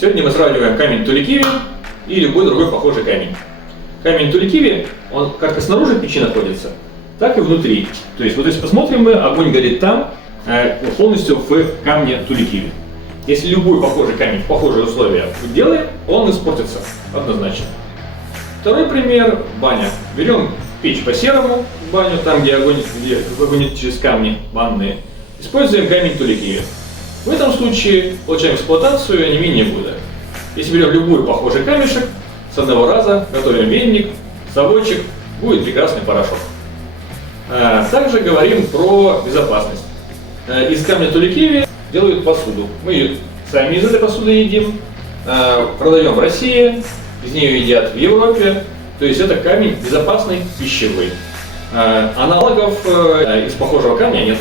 Сегодня мы сравниваем камень Туликиви и любой другой похожий камень. Камень Туликиви, он как и снаружи печи находится, так и внутри. То есть вот если посмотрим мы, огонь горит там, полностью в камне Туликиви. Если любой похожий камень в похожие условия делаем, он испортится однозначно. Второй пример – баня. Берем печь по-серому, баню, там где огонь идет через камни ванные. Используем камень Туликиви. В этом случае получаем эксплуатацию не менее года. Если берем любой похожий камешек, с одного раза готовим веник, совочек, будет прекрасный порошок. Также говорим про безопасность. Из камня Туликиви делают посуду. Мы ее сами из этой посуды едим, продаем в России, из нее едят в Европе. То есть это камень безопасный, пищевой. Аналогов из похожего камня нет.